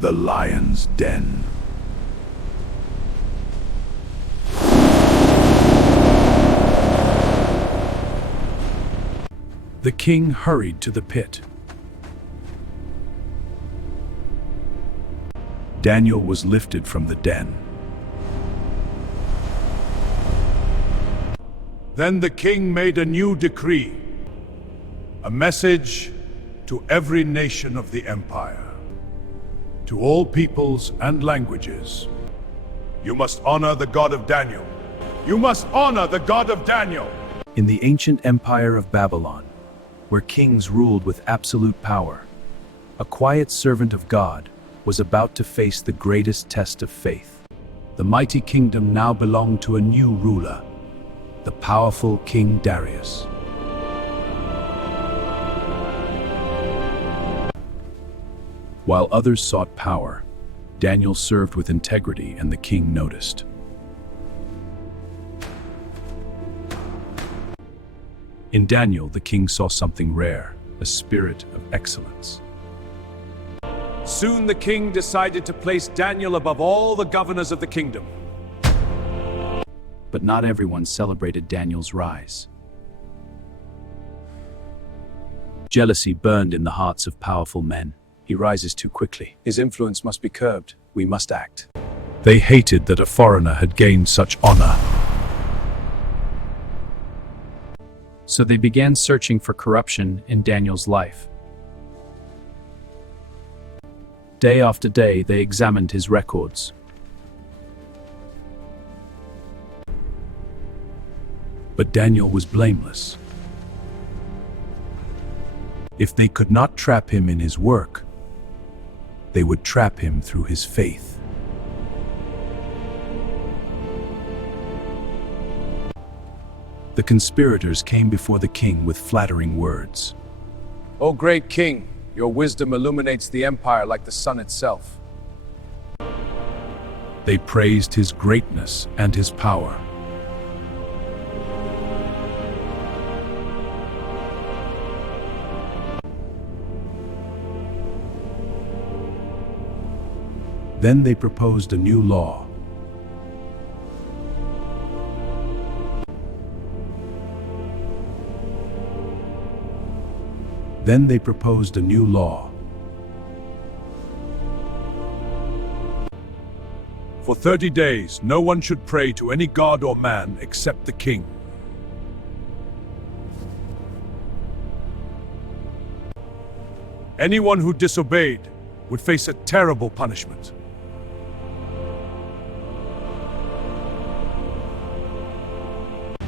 the lion's den. The king hurried to the pit. Daniel was lifted from the den. Then the king made a new decree, a message to every nation of the empire, to all peoples and languages. You must honor the God of Daniel. You must honor the God of Daniel. In the ancient empire of Babylon, where kings ruled with absolute power, a quiet servant of God was about to face the greatest test of faith. The mighty kingdom now belonged to a new ruler, the powerful King Darius. While others sought power, Daniel served with integrity, and the king noticed. In Daniel, the king saw something rare, a spirit of excellence. Soon the king decided to place Daniel above all the governors of the kingdom. But not everyone celebrated Daniel's rise. Jealousy burned in the hearts of powerful men. He rises too quickly. His influence must be curbed. We must act. They hated that a foreigner had gained such honor. So they began searching for corruption in Daniel's life. Day after day, they examined his records. But Daniel was blameless. If they could not trap him in his work, they would trap him through his faith. The conspirators came before the king with flattering words. O great king, your wisdom illuminates the empire like the sun itself. They praised his greatness and his power. Then they proposed a new law. Then they proposed a new law. For 30 days, no one should pray to any god or man except the king. Anyone who disobeyed would face a terrible punishment.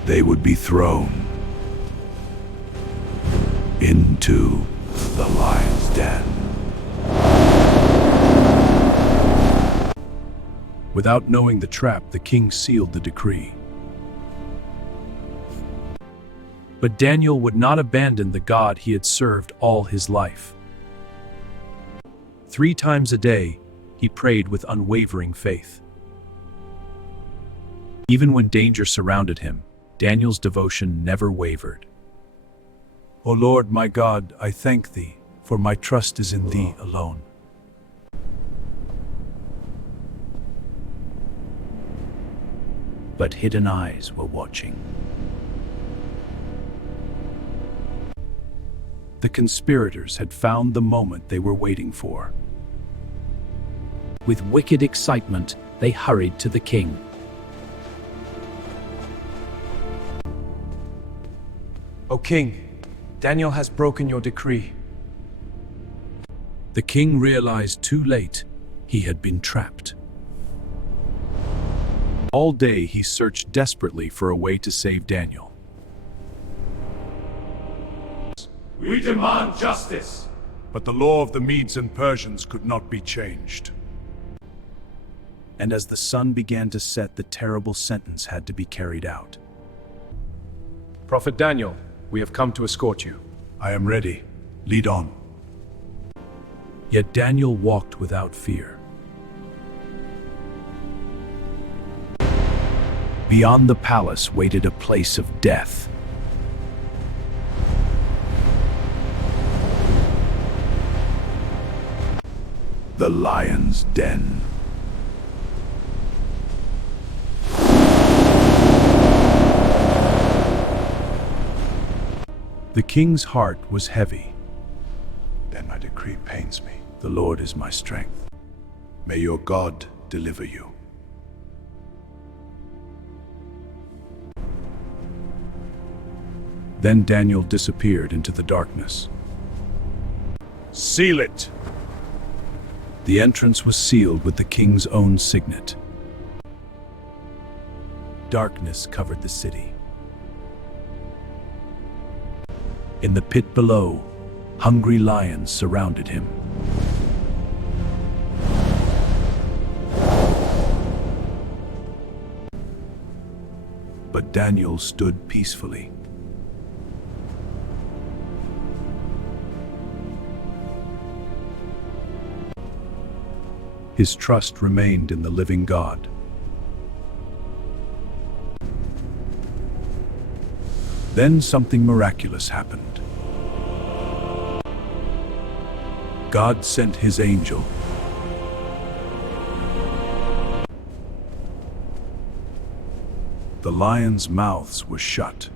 They would be thrown into the lion's den. Without knowing the trap, the king sealed the decree. But Daniel would not abandon the God he had served all his life. 3 times a day, he prayed with unwavering faith. Even when danger surrounded him, Daniel's devotion never wavered. O Lord my God, I thank thee, for my trust is in thee alone. But hidden eyes were watching. The conspirators had found the moment they were waiting for. With wicked excitement, they hurried to the king. O king, Daniel has broken your decree. The king realized too late he had been trapped. All day he searched desperately for a way to save Daniel. We demand justice! But the law of the Medes and Persians could not be changed. And as the sun began to set, the terrible sentence had to be carried out. Prophet Daniel, we have come to escort you. I am ready. Lead on. Yet Daniel walked without fear. Beyond the palace waited a place of death. the lion's den. The king's heart was heavy. Then my decree pains me. The Lord is my strength. May your God deliver you. Then Daniel disappeared into the darkness. Seal it. The entrance was sealed with the king's own signet. Darkness covered the city. In the pit below, hungry lions surrounded him. But Daniel stood peacefully. His trust remained in the living God. Then something miraculous happened. God sent his angel. The lions' mouths were shut.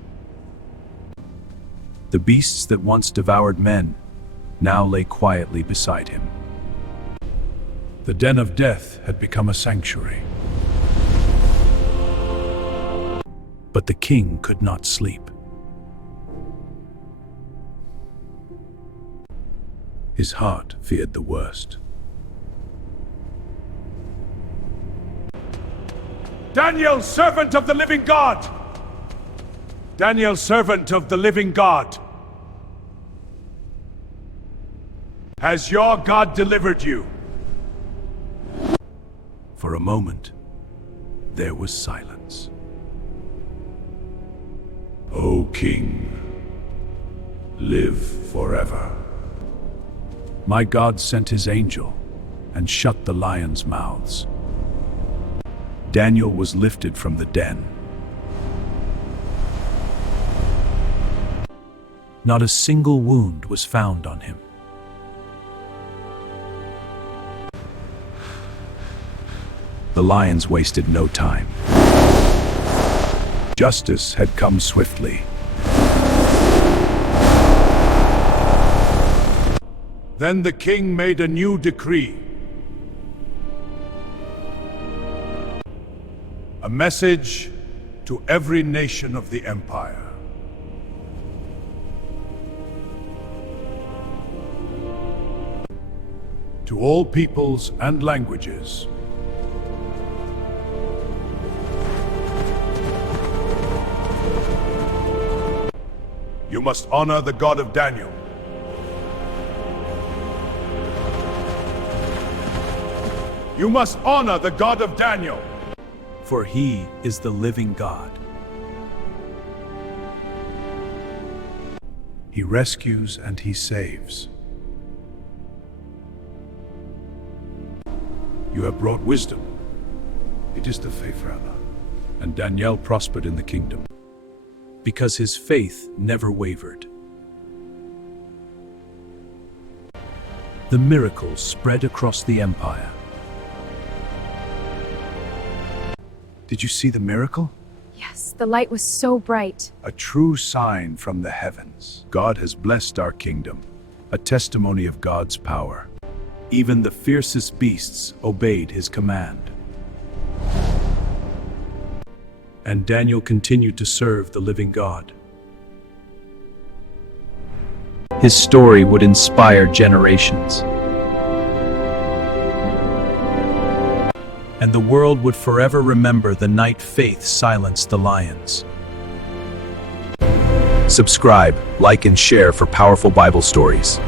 The beasts that once devoured men now lay quietly beside him. The den of death had become a sanctuary. But the king could not sleep. His heart feared the worst. Daniel, servant of the living God! Daniel, servant of the living God! Has your God delivered you? For a moment, there was silence. O King, live forever. My God sent his angel and shut the lions' mouths. Daniel was lifted from the den. Not a single wound was found on him. The lions wasted no time. Justice had come swiftly. Then the king made a new decree. A message to every nation of the empire. To all peoples and languages. You must honor the God of Daniel. You must honor the God of Daniel. For he is the living God. He rescues and he saves. You have brought wisdom. It is the faith, Allah. And Daniel prospered in the kingdom, because his faith never wavered. The miracles spread across the empire. Did you see the miracle? Yes, the light was so bright. A true sign from the heavens. God has blessed our kingdom, a testimony of God's power. Even the fiercest beasts obeyed his command. And Daniel continued to serve the living God. His story would inspire generations. And the world would forever remember the night faith silenced the lions. Subscribe, like, and share for powerful Bible stories.